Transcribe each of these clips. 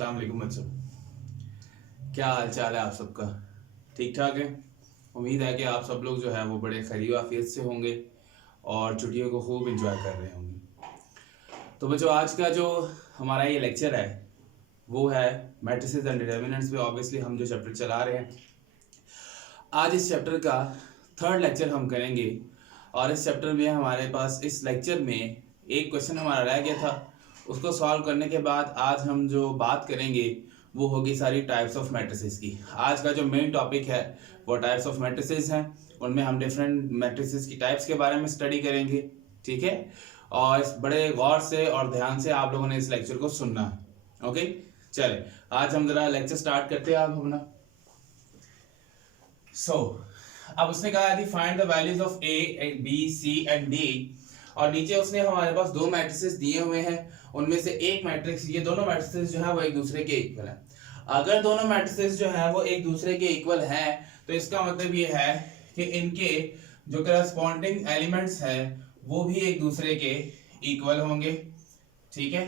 अस्सलाम वालेकुम बच्चों, क्या हाल चाल है आप सबका? ठीक ठाक है। उम्मीद है कि आप सब लोग जो है वो बड़े खैरियत आफियत से होंगे और छुट्टियों को खूब एंजॉय कर रहे होंगे। तो बच्चों, आज का जो हमारा ये लेक्चर है वो है मैट्रिसेस एंड डिटर्मिनेंट्स पे। ऑब्वियसली हम जो चैप्टर चला रहे हैं, आज इस चैप्टर का थर्ड लेक्चर हम करेंगे। और इस चैप्टर में हमारे पास इस लेक्चर में एक क्वेश्चन हमारा रह गया था, उसको सॉल्व करने के बाद आज हम जो बात करेंगे वो होगी सारी टाइप्स ऑफ मैट्रिसेस की। आज का जो मेन टॉपिक है वो टाइप्स ऑफ मैट्रिसेस हैं। उनमें हम डिफरेंट मैट्रिसेस की टाइप्स के बारे में स्टडी करेंगे, ठीक है। और बड़े गौर से और ध्यान से आप लोगों ने इस लेक्चर को सुनना है, ओके। चले आज हम जरा लेक्चर स्टार्ट करते हैं आप अपना। अब उसने कहा थी find the values of A B C and D, और नीचे उसने हमारे पास दो मैट्रिसेस दिए हुए हैं। उनमें से एक मैट्रिक्स, ये दोनों मैट्रिसेस जो है वो एक दूसरे के इक्वल है। अगर दोनों मैट्रिसेस जो है वो एक दूसरे के इक्वल हैं तो इसका मतलब ये है कि इनके जो करस्पॉन्डिंग एलिमेंट्स हैं वो भी एक दूसरे के इक्वल होंगे, ठीक है।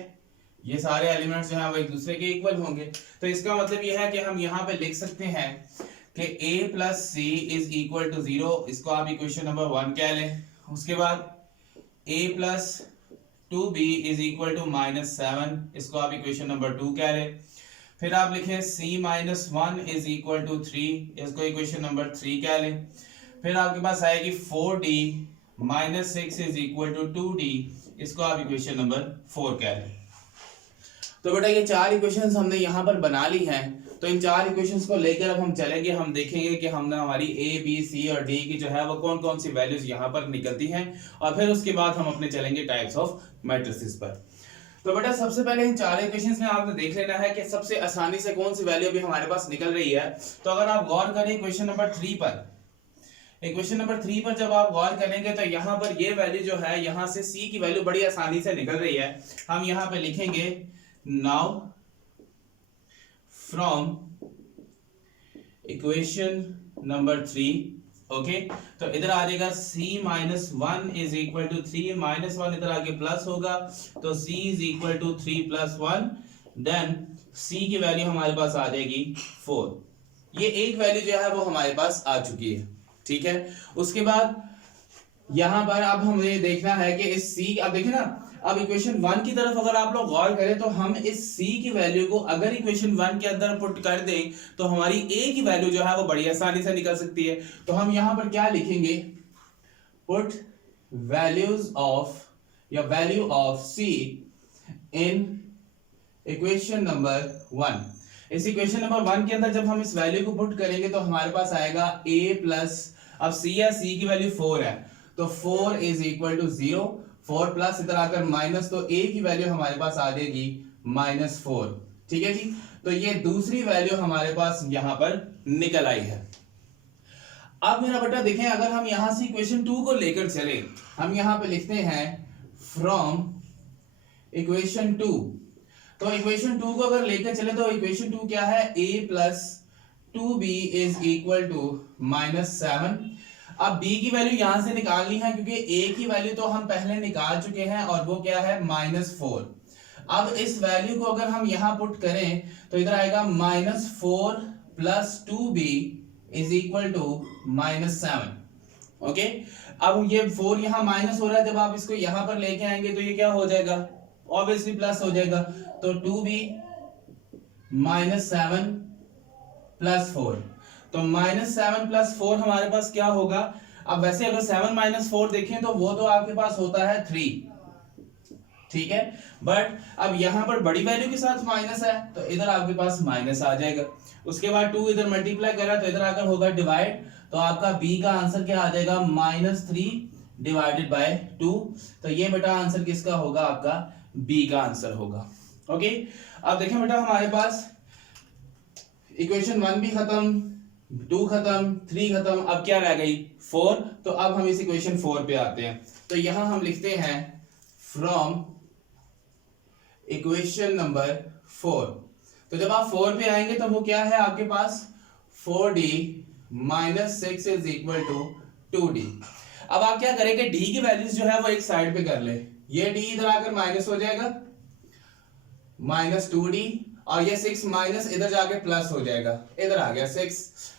ये सारे एलिमेंट्स जो है वो एक दूसरे के इक्वल होंगे। तो इसका मतलब ये है कि हम यहाँ पे लिख सकते हैं कि a plus C is equal to 0, इसको आप इक्वेशन नंबर 1 कह लें। उसके बाद a plus 2b is equal to -7, इसको आप इक्वेशन नंबर 2 कह लें। फिर आप लिखें c minus 1 is equal to 3, इसको इक्वेशन नंबर 3 कह लें। फिर आपके पास आएगी 4d minus 6 is equal to 2d, इसको आप इक्वेशन नंबर 4 कह लें। तो बेटा ये चार इक्वेशंस हमने यहाँ पर बना ली हैं। तो इन चार इक्वेशंस को लेकर अब हम चलेंगे, हम देखेंगे कि हमने हमारी ए बी सी और डी की जो है वो कौन कौन सी वैल्यूज यहाँ पर निकलती हैं, और फिर उसके बाद हम अपने चलेंगे टाइप्स ऑफ मैट्रिसेस पर। तो बेटा सबसे पहले इन चार इक्वेशंस में आपने देख लेना है कि सबसे आसानी से कौन सी वैल्यू अभी हमारे पास निकल रही है। तो अगर आप गौर करें इक्वेशन नंबर 3 पर, इक्वेशन नंबर 3 पर जब आप गौर करेंगे तो यहाँ पर ये वैल्यू जो है, यहाँ से सी की वैल्यू बड़ी आसानी से निकल रही है। हम यहाँ पे लिखेंगे now from equation number 3, okay. तो इधर आ जाएगा c minus 1 is equal to 3, minus 1 इधर आगे प्लस होगा तो c is equal to 3 plus 1, then c की वैल्यू हमारे पास आ जाएगी 4। ये एक वैल्यू जो है वो हमारे पास आ चुकी है, ठीक है। उसके बाद यहां पर अब हमें देखना है कि इस c, अब देखें ना, अब इक्वेशन 1 की तरफ अगर आप लोग गौर करें तो हम इस c की वैल्यू को अगर इक्वेशन 1 के अंदर पुट कर दें तो हमारी a की वैल्यू जो है वो बड़ी आसानी से निकल सकती है। तो हम यहां पर क्या लिखेंगे, पुट वैल्यूज ऑफ या value of c in equation number 1। इस इक्वेशन नंबर 1 के अंदर जब हम इस वैल्यू को पुट करेंगे तो हमारे पास आएगा a प्लस, अब c या c की वैल्यू 4 है तो 4 इज इक्वल टू 0, 4 प्लस इधर आकर माइनस, तो a की वैल्यू हमारे पास आ जाएगी -4, ठीक है जी। तो ये दूसरी वैल्यू हमारे पास यहां पर निकल आई है। अब मेरा बेटा देखें, अगर हम यहां से इक्वेशन 2 को लेकर चले, हम यहां पे लिखते हैं फ्रॉम इक्वेशन 2। तो इक्वेशन 2 को अगर लेकर चले तो इक्वेशन 2 क्या है, a plus 2b is equal to -7। अब b की वैल्यू यहां से निकालनी है क्योंकि a की वैल्यू तो हम पहले निकाल चुके हैं और वो क्या है -4। अब इस वैल्यू को अगर हम यहां पुट करें तो इधर आएगा -4 plus 2b is equal to -7, okay. अब ये 4 यहां माइनस हो रहा है, जब आप इसको यहां पर लेके आएंगे तो ये क्या हो जाएगा, ऑब्वियसली प्लस हो जाएगा। तो 2b -7 प्लस 4, तो -7 प्लस 4 हमारे पास क्या होगा। अब वैसे अगर 7 माइनस 4 देखें तो वो तो आपके पास होता है 3, ठीक है। बट अब यहां पर बड़ी वैल्यू के साथ माइनस है तो इधर आपके पास माइनस आ जाएगा। उसके बाद 2 इधर मल्टीप्लाई करा तो इधर आकर होगा डिवाइड, तो आपका b का आंसर क्या आ जाएगा, -3 डिवाइडेड बाय 2। तो ये बेटा आंसर किसका होगा, आपका b का आंसर होगा, ओके। अब देखें बेटा, हमारे पास इक्वेशन 1 भी खत्म, 2 खत्म, 3 खत्म, अब क्या रह गई 4। तो अब हम इस इक्वेशन 4 पे आते हैं। तो यहां हम लिखते हैं फ्रॉम इक्वेशन नंबर 4। तो जब आप 4 पे आएंगे तो वो क्या है आपके पास, 4d minus 6 is equal to 2d। अब आप क्या करेंगे, d की वैल्यूज जो है वो एक साइड पे कर ले, ये d इधर आकर माइनस हो जाएगा, -2d और ये 6 माइनस इधर जाके प्लस हो जाएगा, इधर आ गया 6।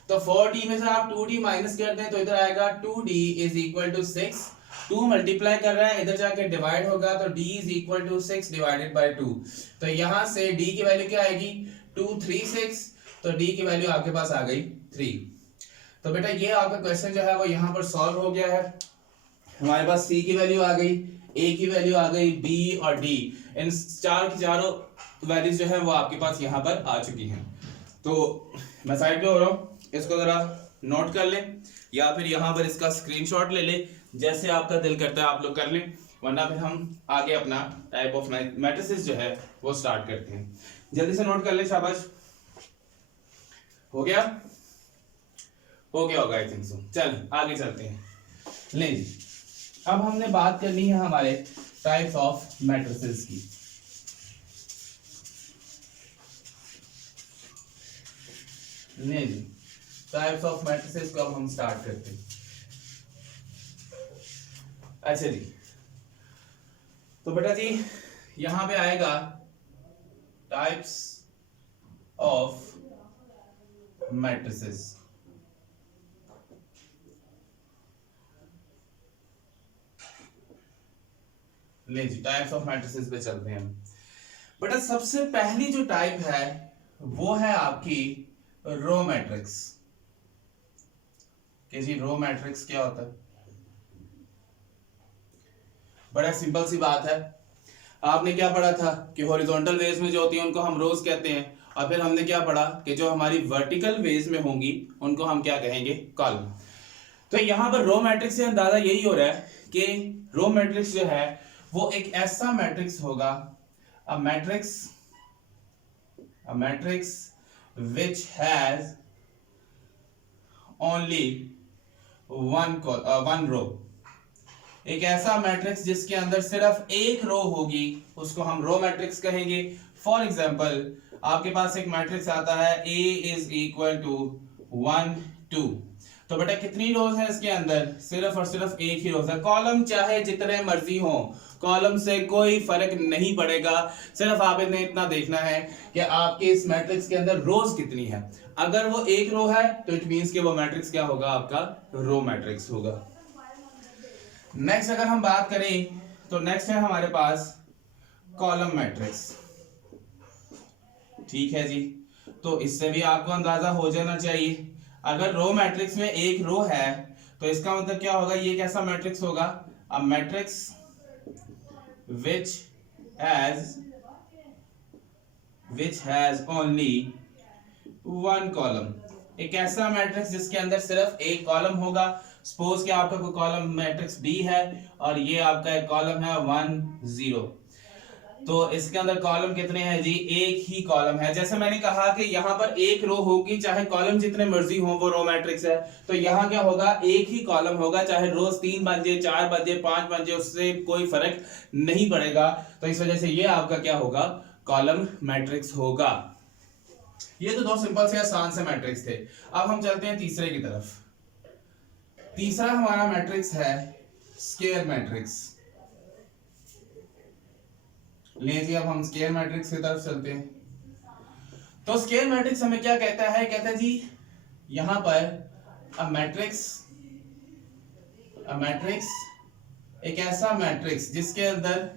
तो 4d में से आप 2d माइनस कर दें तो इधर आएगा 2d is equal to 6। 2 multiply कर रहा है, इधर जाके डिवाइड होगा तो d is equal to 6 divided by 2। तो यहां से d की वैल्यू क्या आएगी 236, तो d की वैल्यू आपके पास आ गई 3। तो बेटा ये आपका क्वेश्चन जो है वो यहाँ पर सॉल्व हो गया है। हमारे पास c की वैल्यू आ गई, a की वैल्यू आ गई, b और d, इन चार की चारों वैल्यूज जो है वो आपके पास यहाँ पर आ चुकी हैं। तो मैं साइड पे हो रहा हूँ, इसको जरा नोट कर लें या फिर यहाँ पर इसका स्क्रीनशॉट ले लें, जैसे आपका दिल करता है आप लोग कर लें, वरना फिर हम आगे अपना टाइप ऑफ मैट्रिसेस जो है वो स्टार्ट करते हैं। जल्दी से नोट कर लें, शाबाश। हो गया होगा आई थिंक सो। चल आगे चलते हैं। ले जी, अब हमने बात करनी है हमारे टाइप्स ऑफ मैट्रिसेस की। ले जी, टाइप्स ऑफ मैट्रिसेस को अब हम स्टार्ट करते हैं। अच्छा जी, तो बेटा जी यहां पे आएगा टाइप्स ऑफ मैट्रिसेस। ले जी, टाइप्स ऑफ मैट्रिसेस पे चलते हैं। बेटा सबसे पहली जो टाइप है वो है आपकी रो मैट्रिक्स। कि जी रो मैट्रिक्स क्या होता है? बड़ा सिंपल सी बात है। आपने क्या पढ़ा था कि हॉरिजॉन्टल वेज में जो होती हैं उनको हम रोज कहते हैं, और फिर हमने क्या पढ़ा कि जो हमारी वर्टिकल वेज में होंगी उनको हम क्या कहेंगे? कॉलम। तो यहां पर रो मैट्रिक्स से अंदाजा यही हो रहा है कि रो मैट्रिक्स जो है वो एक ऐसा मैट्रिक्स होगा, a matrix which has only one row। एक ऐसा मैट्रिक्स जिसके अंदर सिर्फ एक रो होगी उसको हम रो मैट्रिक्स कहेंगे। फॉर एग्जांपल आपके पास एक मैट्रिक्स आता है A इज इक्वल टू 1 2। तो बेटा कितनी रोज है इसके अंदर? सिर्फ और सिर्फ एक ही रोज है। कॉलम चाहे जितने मर्जी हो, कॉलम से कोई फर्क नहीं पड़ेगा, सिर्फ आपने इतना देखना है कि आपके इस मैट्रिक्स के अंदर रोज कितनी है। अगर वो एक रो है तो इट मींस कि वो मैट्रिक्स क्या होगा? आपका रो मैट्रिक्स होगा। नेक्स्ट अगर हम बात करें तो नेक्स्ट है हमारे पास कॉलम मैट्रिक्स। ठीक है जी, तो इससे भी आपको अंदाजा हो जाना चाहिए। अगर रो मैट्रिक्स में एक रो है तो इसका मतलब क्या होगा? ये कैसा मैट्रिक्स होगा? A matrix which has only one column। एक ऐसा मैट्रिक्स जिसके अंदर सिर्फ एक कॉलम होगा। सपोज कि आपका कोई कॉलम मैट्रिक्स B है और ये आपका एक कॉलम है 1 0। तो इसके अंदर कॉलम कितने हैं जी? एक ही कॉलम है। जैसे मैंने कहा कि यहाँ पर एक रो होगी, चाहे कॉलम जितने मर्जी हो, वो रो मैट्रिक्स है। तो यहाँ क्या होगा? एक ही कॉलम होगा, चाहे रोज 3 बन जाए, 4 बन जाए, 5 बन जाए, उससे कोई फर्क नहीं पड़ेगा। तो इस वजह से ये आपका क्या होगा? कॉलम मैट्रिक्स होगा। ये तो दो सिंपल से आसान से मैट्रिक्स थे। अब हम चलते हैं तीसरे की तरफ। तीसरा हमारा मैट्रिक्स है स्क्वायर मैट्रिक्स। लीजिए अब हम स्क्वायर मैट्रिक्स की तरफ चलते हैं। तो स्क्वायर मैट्रिक्स हमें क्या कहता है? कहता है जी यहां पर अ मैट्रिक्स एक ऐसा मैट्रिक्स जिसके अंदर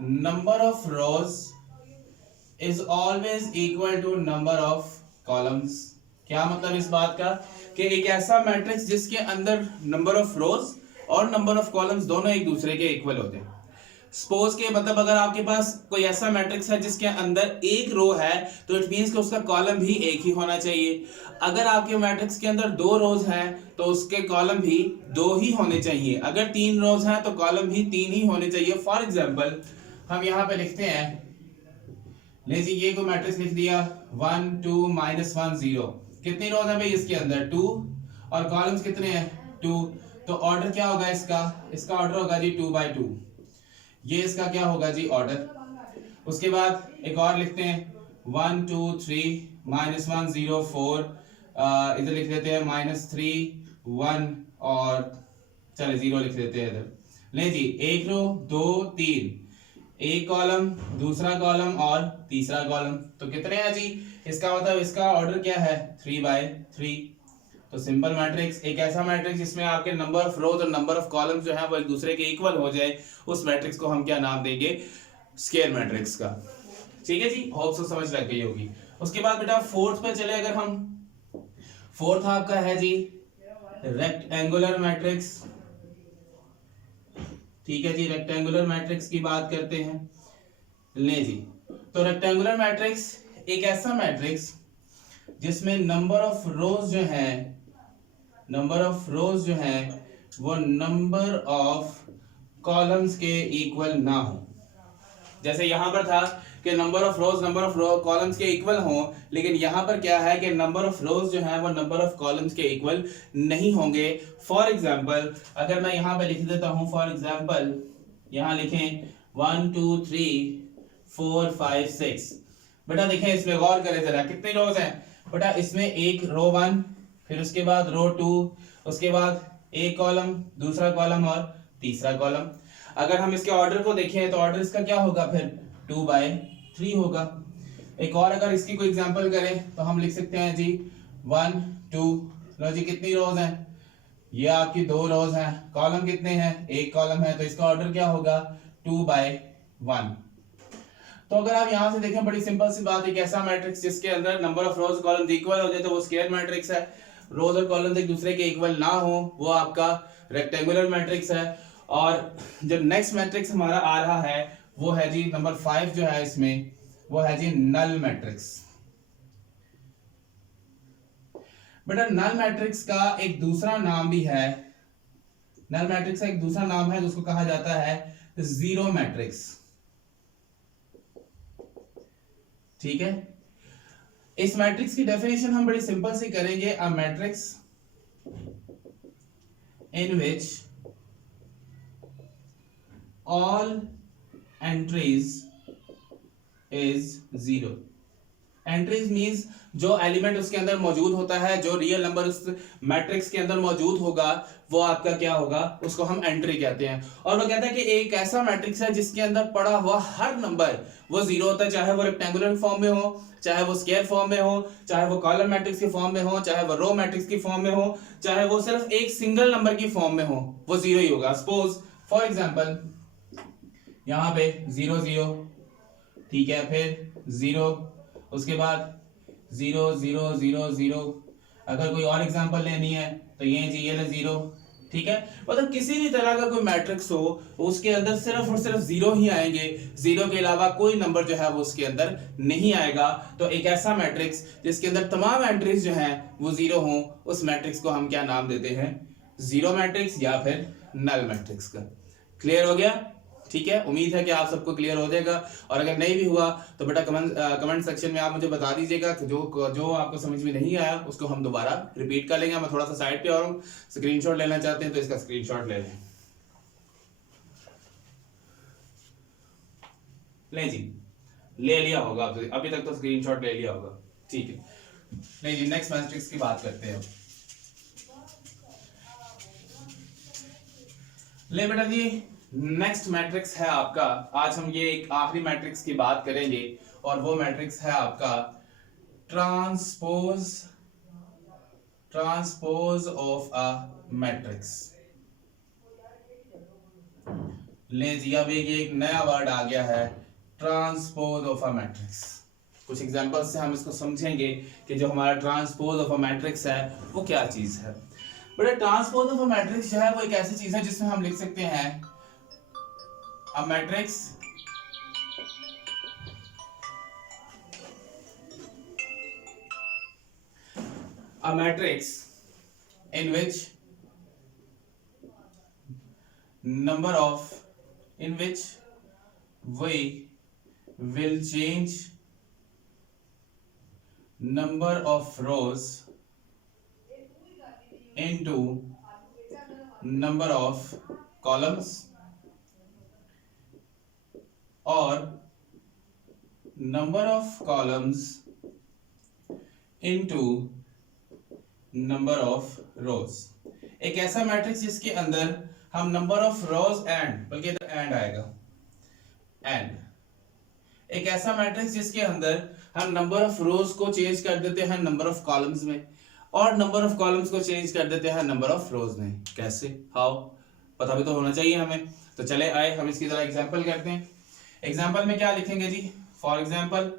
number of rows is always equal to number of columns. क्या मतलब इस बात का? कि एक ऐसा मैट्रिक्स जिसके अंदर नंबर ऑफ रोज और नंबर ऑफ कॉलम्स दोनों एक दूसरे के इक्वल होते हैं। सपोज के मतलब अगर आपके पास कोई ऐसा मैट्रिक्स है जिसके अंदर एक रो है तो इट मींस कि उसका कॉलम भी एक ही होना चाहिए। अगर आपके मैट्रिक्स के अंदर 2 रोज हैं तो उसके कॉलम भी 2 ही होने चाहिए। अगर 3 रोज हैं तो कॉलम भी 3 ही होने चाहिए। फॉर एग्जांपल हम यहाँ पे लिखते हैं, लीजिए ये को मैट्रिक्स लिख दिया 1 2 -1 0। कितनी रोज है भाई इसके अंदर? 2, और कॉलम्स कितने हैं? 2। तो ऑर्डर क्या होगा इसका? इसका ऑर्डर होगा जी 2 by 2। ये इसका क्या होगा जी? ऑर्डर। उसके बाद एक और लिखते हैं 1 2 3 -1 0 4, इधर लिख देते हैं -3 1 और चले 0 लिख देते हैं इधर। ले जी एक रो 2 3, एक कॉलम, दूसरा कॉलम और तीसरा कॉलम। तो कितने हैं जी? इसका मतलब इसका ऑर्डर क्या है? 3/3। तो सिंपल मैट्रिक्स एक ऐसा मैट्रिक्स जिसमें आपके नंबर ऑफ रोज और नंबर ऑफ कॉलम्स जो है वो एक दूसरे के इक्वल हो जाए, उस मैट्रिक्स को हम क्या नाम देंगे? स्क्वायर मैट्रिक्स का। ठीक है जी, होप सो समझ लग गई होगी। उसके बाद बेटा फोर्थ पे चले, अगर हम फोर्थ आपका है जी रेक्टेंगुलर मैट्रिक्स। ठीक है जी, रेक्टेंगुलर मैट्रिक्स की बात करते हैं। ले जी, तो रेक्टेंगुलर मैट्रिक्स एक ऐसा मैट्रिक्स जिसमें नंबर ऑफ रोज जो है, नंबर ऑफ रोज जो है वो नंबर ऑफ कॉलम्स के इक्वल ना हो। जैसे यहां पर था कि number of rose number of columns के इक्वल हो, लेकिन यहां पर क्या है कि नंबर ऑफ रोज जो है वो नंबर ऑफ कॉलम्स के इक्वल नहीं होंगे। फॉर एग्जांपल अगर मैं यहां पे लिख देता हूं, फॉर एग्जांपल यहां लिखें 1 2 3 4 5 6। बेटा देखें इसमें गौर करें जरा, कितने रोज हैं बेटा? इसमें एक रो 1, फिर उसके बाद रो 2, उसके बाद एक कॉलम, दूसरा कॉलम और तीसरा कॉलम। अगर हम इसके ऑर्डर को देखें तो ऑर्डर इसका क्या होगा? फिर 2/3 होगा। एक और अगर इसकी कोई एग्जांपल करें तो हम लिख सकते हैं जी 1 2। लो जी, कितनी रोज हैं? ये आपकी 2 रोज हैं। कॉलम कितने हैं? एक कॉलम है, तो इसका ऑर्डर क्या होगा? 2/1। तो अगर आप यहां से देखें, बड़ी सिंपल सी बात, एक ऐसा मैट्रिक्स जिसके अंदर number of rose columns equal हो जाए तो वो स्क्वायर मैट्रिक्स है। रोज और कॉलम्स एक दूसरे के इक्वल ना हो वो आपका रेक्टेंगुलर मैट्रिक्स है। और जो नेक्स्ट मैट्रिक्स हमारा आ रहा है वो है जी नंबर 5 जो है इसमें, वो है जी नल मैट्रिक्स। बेटा नल मैट्रिक्स का एक दूसरा नाम भी है, नल मैट्रिक्स का एक दूसरा नाम है जिसको कहा जाता है जीरो मैट्रिक्स। ठीक है, इस मैट्रिक्स की डेफिनेशन हम बड़ी सिंपल सी करेंगे, a matrix in which all entries is zero। Entries means जो एलिमेंट उसके अंदर मौजूद होता है, जो रियल नंबर उस मैट्रिक्स के अंदर मौजूद होगा वो आपका क्या होगा? उसको हम एंट्री कहते हैं। और वो कहता है कि एक ऐसा मैट्रिक्स है जिसके अंदर पड़ा हुआ हर नंबर वो जीरो होता है, चाहे वो रेक्टेंगुलर फॉर्म में हो, चाहे वो स्क्वायर फॉर्म में हो, चाहे वो कॉलम मैट्रिक्स की फॉर्म में हो, चाहे वो रो मैट्रिक्स की फॉर्म में हो, चाहे वो सिर्फ एक सिंगल नंबर की फॉर्म में हो, वो जीरो ही होगा। सपोज फॉर एग्जाम्पल यहां पे 0 0, ठीक है, फिर 0, उसके बाद 0 0 0 0। अगर कोई और एग्जांपल लेनी है तो ये जी ये 0। ठीक है, मतलब किसी भी तरह का कोई मैट्रिक्स हो उसके अंदर सिर्फ और सिर्फ जीरो ही आएंगे, जीरो के अलावा कोई नंबर जो है वो उसके अंदर नहीं आएगा। तो एक ऐसा मैट्रिक्स जिसके अंदर तमाम एंट्रीज जो हैं वो जीरो हों, उस मैट्रिक्स को हम क्या नाम देते हैं? जीरो मैट्रिक्स या फिर नल मैट्रिक्स का। क्लियर हो गया? ठीक है, उम्मीद है कि आप सबको क्लियर हो जाएगा। और अगर नहीं भी हुआ तो बेटा कमेंट सेक्शन में आप मुझे बता दीजिएगा कि जो आपको समझ में नहीं आया उसको हम दोबारा रिपीट कर लेंगे। मैं थोड़ा सा साइड पे और हूं, स्क्रीनशॉट लेना चाहते हैं तो इसका स्क्रीनशॉट ले लें। ले जी, ले लिया होगा आपने अभी तक तो स्क्रीनशॉट ले लिया होगा। ठीक है, ले जी नेक्स्ट मैट्रिक्स की बात करते हैं। ले बेटा जी, नेक्स्ट मैट्रिक्स है आपका, आज हम ये एक आखिरी मैट्रिक्स की बात करेंगे और वो मैट्रिक्स है आपका ट्रांसपोज ऑफ अ मैट्रिक्स। ले जी, अब एक नया वर्ड आ गया है, ट्रांसपोज ऑफ अ मैट्रिक्स। कुछ एग्जांपल से हम इसको समझेंगे कि जो हमारा ट्रांसपोज ऑफ अ मैट्रिक्स है वो क्या चीज है। बेटा ट्रांसपोज ऑफ अ मैट्रिक्स जो है वो एक ऐसी चीज है जिसमें हम लिख सकते हैं a matrix in which we will change number of rows into number of columns और number of columns into number of rows। एक ऐसा मैट्रिक्स जिसके अंदर हम नंबर ऑफ रोज एंड, बल्कि इधर एंड आएगा, एंड एक ऐसा मैट्रिक्स जिसके अंदर हम नंबर ऑफ रोज को चेंज कर देते हैं नंबर ऑफ कॉलम्स में, और नंबर ऑफ कॉलम्स को चेंज कर देते हैं नंबर ऑफ रोज में। कैसे, हाउ, पता भी तो होना चाहिए हमें। तो चले आए हम इसकी जरा एग्जांपल करते हैं। एग्जांपल में क्या लिखेंगे जी? For example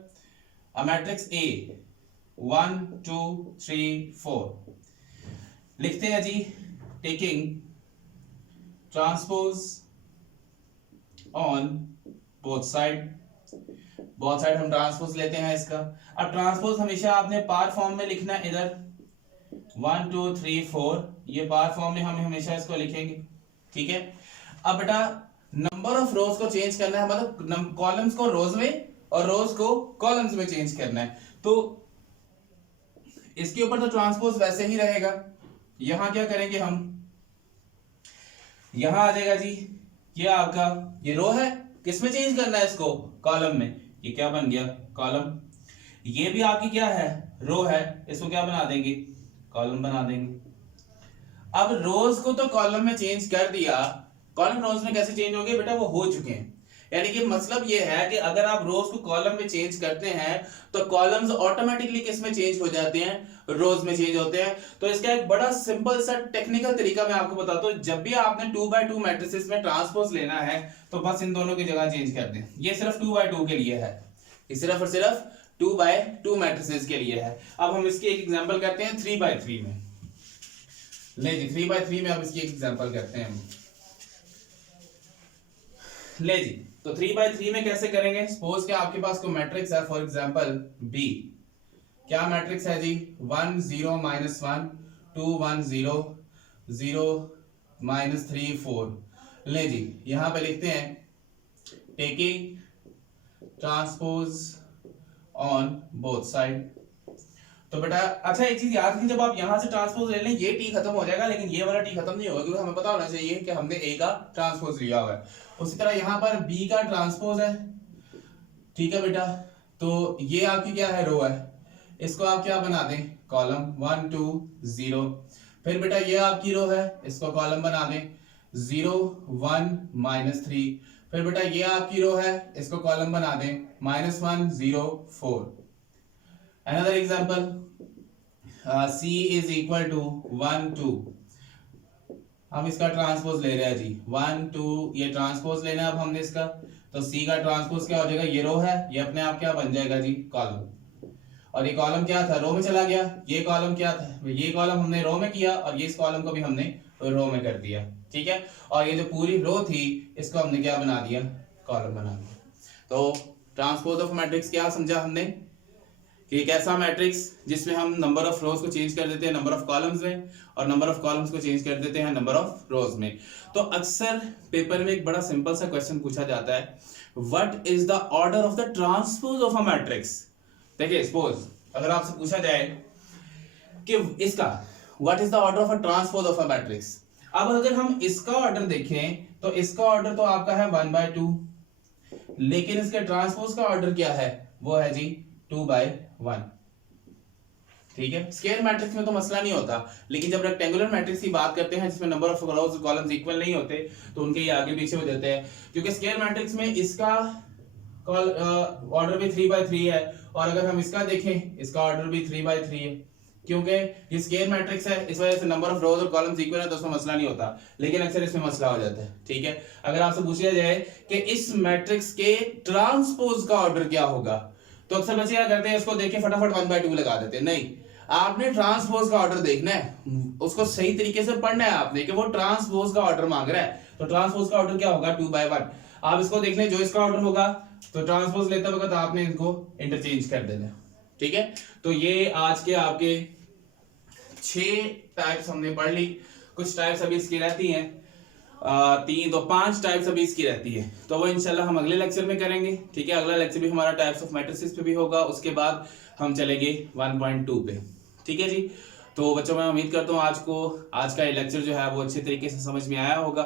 a matrix A 1 2 3 4 लिखते हैं जी, taking transpose on both side. Both side हम ट्रांसपोज लेते हैं इसका। अब ट्रांसपोज हमेशा आपने पार फॉर्म में लिखना है, इधर 1 2 3 4 ये पार फॉर्म में हम हमेशा इसको लिखेंगे, ठीक है। अब बेटा नंबर ऑफ रोज को चेंज करना है, मतलब कॉलम्स को रोज में और रोज को कॉलम्स में चेंज करना है। तो इसके ऊपर तो ट्रांसपोज वैसे ही रहेगा। यहां क्या करेंगे हम, यहां आ जाएगा जी, ये आपका ये रो है, किसमें चेंज करना है इसको? कॉलम में। ये क्या बन गया? कॉलम। ये भी आपकी क्या है? रो है, इसको क्या बना देंगे? कॉलम बना देंगे। अब रोज को तो कॉलम में चेंज कर दिया, कॉलम रोज में कैसे चेंज होंगे बेटा? वो हो चुके हैं। यानी कि मतलब ये है कि अगर आप रोज को कॉलम में चेंज करते हैं तो कॉलम्स ऑटोमेटिकली किस में चेंज हो जाते हैं? रोज में चेंज होते हैं। तो इसका एक बड़ा सिंपल सा टेक्निकल तरीका मैं आपको बताता हूं। जब भी आपने 2x2 मैट्रिसेस में ट्रांसपोज लेना है तो बस इन दोनों की जगह चेंज कर दें। ये सिर्फ 2x2 के लिए है, ये सिर्फ और सिर्फ 2x2 मैट्रिसेस के लिए है। अब हम इसकी एक एग्जांपल करते हैं 3x3 में। ले जी 3x3 में अब इसकी एक एग्जांपल करते हैं हम। ले जी, तो 3x3 में कैसे करेंगे? सपोज कि आपके पास कोई मैट्रिक्स है, फॉर एग्जांपल बी। क्या मैट्रिक्स है जी? 1 0 -1 2 1 0 0 -3 4। ले जी, यहां पे लिखते हैं taking transpose on both side. तो बेटा अच्छा एक चीज याद रखें, जब आप यहां से ट्रांसपोज ले लें ये टी खत्म हो जाएगा, लेकिन ये वाला टी खत्म नहीं होगा, क्योंकि हमें पता होना चाहिए कि हमने ए का ट्रांसपोज लिया हुआ है। उसी तरह यहां पर बी का ट्रांसपोज है, ठीक है बेटा। तो ये आपकी क्या है? रो है, इसको आप क्या बना दें? कॉलम। 1 2 0। फिर बेटा ये आपकी रो है, इसको कॉलम बना दें 0 1 -3। फिर बेटा ये आपकी रो है, इसको कॉलम बना दें -1 0 4। Another example, C is equal to 1 2। हम इसका ट्रांसपोज ले रहे हैं जी 1 2, ये ट्रांसपोज लेना है अब हमने इसका। तो C का ट्रांसपोज क्या हो जाएगा? ये रो है, ये अपने आप क्या बन जाएगा जी? कॉलम। और ये कॉलम क्या था? रो में चला गया। ये कॉलम क्या था? ये कॉलम हमने रो में किया और ये इस कॉलम को भी हमने रो में कर दिया, ठीक है। और ये जो पूरी रो थी इसको हमने क्या बना दिया? कॉलम बना दिया। तो ट्रांसपोज ऑफ मैट्रिक्स क्या समझा हमने? कि एक ऐसा मैट्रिक्स जिसमें हम नंबर ऑफ रोज को चेंज कर देते हैं नंबर ऑफ कॉलम्स में, और नंबर ऑफ कॉलम्स को चेंज कर देते हैं नंबर ऑफ रोज में। तो अक्सर पेपर में एक बड़ा सिंपल सा क्वेश्चन पूछा जाता है, what is the order of the transpose of a matrix. देखिए सपोज अगर आपसे पूछा जाए कि इसका what is the order of a transpose of a matrix. अब अगर हम इसका ऑर्डर देखें तो इसका ऑर्डर तो आपका है 1/2, लेकिन इसके ट्रांसपोज का ऑर्डर क्या है? वो है जी 2/1, ठीक है। स्केयर मैट्रिक्स में तो मसला नहीं होता, लेकिन जब रेक्टेंगुलर मैट्रिक्स की बात करते हैं जिसमें number of rose columns equal नहीं होते तो उनके ये आगे पीछे हो जाते हैं, क्योंकि स्केयर मैट्रिक्स में इसका ऑर्डर भी 3/3 है, और अगर हम इसका देखें इसका ऑर्डर भी 3/3 है, क्योंकि ये स्केयर मैट्रिक्स है, इस वजह से नंबर ऑफ रोज और कॉलम्स इक्वल है तो उसमें मसला नहीं होता, लेकिन अक्सर इसमें मसला हो जाता है, ठीक है। अगर आपसे पूछा जाए कि इस मैट्रिक्स के ट्रांसपोज का ऑर्डर क्या होगा, तो अक्सर बच्चे क्या करते हैं, इसको देख के फटाफट 1/2 लगा देते हैं। नहीं, आपने ट्रांसपोज का ऑर्डर देखना है, उसको सही तरीके से पढ़ना है आपने कि वो ट्रांसपोज का ऑर्डर मांग रहा है, तो ट्रांसपोज का ऑर्डर क्या होगा? 2/1। आप इसको देख लें, जो इसका ऑर्डर होगा तो ट्रांसपोज लेते वक्त आपने इनको इंटरचेंज कर देना, ठीक है। तो ये आज के आपके 6 टाइप्स हमने पढ़ ली। कुछ टाइप्स अभी इसकी रहती हैं, 3 तो 5 टाइप्स अभी इसकी रहती है, तो वो इंशाल्लाह हम अगले लेक्चर में करेंगे, ठीक है। अगला लेक्चर भी हमारा टाइप्स ऑफ मैट्रिसेस पे भी होगा, उसके बाद हम चलेंगे 1.2 पे, ठीक है जी। तो बच्चों मैं उम्मीद करता हूँ आज का ये लेक्चर जो है वो अच्छे तरीके से समझ में आया होगा,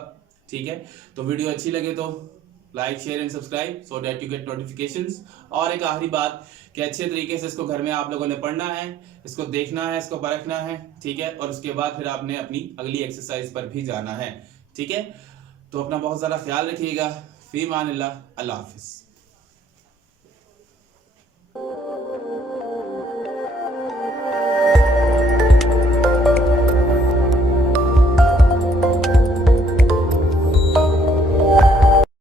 ठीक है। तो वीडियो अच्छी लगे तो like share and subscribe so that you get notifications. और एक आखिरी बात कि अच्छे तरीके से इसको घर में आप लोगों ने पढ़ना है, इसको देखना है, इसको परखना है, ठीक है। और उसके बाद फिर आपने अपनी अगली एक्सरसाइज पर भी जाना है, ठीक है। तो अपना बहुत ज़्यादा ख्याल रखिएगा, फी मान अल्लाह, अल्लाह हाफिज़।